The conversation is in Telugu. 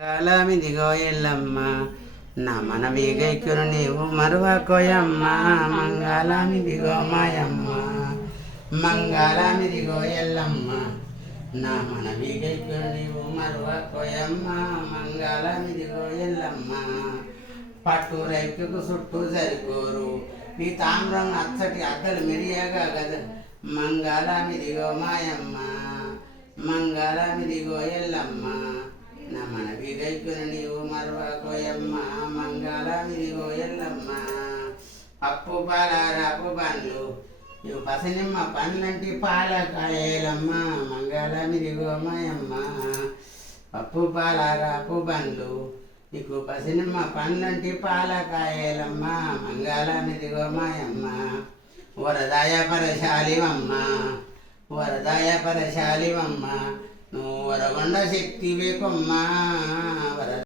కాలమిదిగో ఎల్లమ్మ నా మనవిగైకును నీవు మరువకోయమ్మ. మంగళమిదిగో మాయమ్మ. మంగళమిదిగో ఎల్లమ్మ నా మనవిగైకును నీవు మరువకోయమ్మ. మంగళమిదిగో ఎల్లమ్మ పట్టు రైతుకు చుట్టూ సరిపోరు. నీ తామ్రం అచ్చటి అద్దలు మెరియగా గద. మంగళమిదిగో మాయమ్మ. మంగళమిదిగో ఎల్లమ్మ నీవు మరవకోయమ్మ మంగళమిదిగో ఎల్లమ్మ. పప్పు పాలారాపు పండ్లు. ఇవి పసనిమ్మ పండ్లంటి పాలకాయలమ్మ మంగళమిదిగో మాయమ్మ. పప్పు పాలారాపు బండ్లు నీకు పసినిమ్మ పండ్లంటి పాలకాయలమ్మ మంగళమిదిగో మాయమ్మ. వరదాయ పరశాలివమ్మ వరదాయ పరశాలివమ్మ. నువ్వు వరగొండ శక్తివే కొమ్మ వర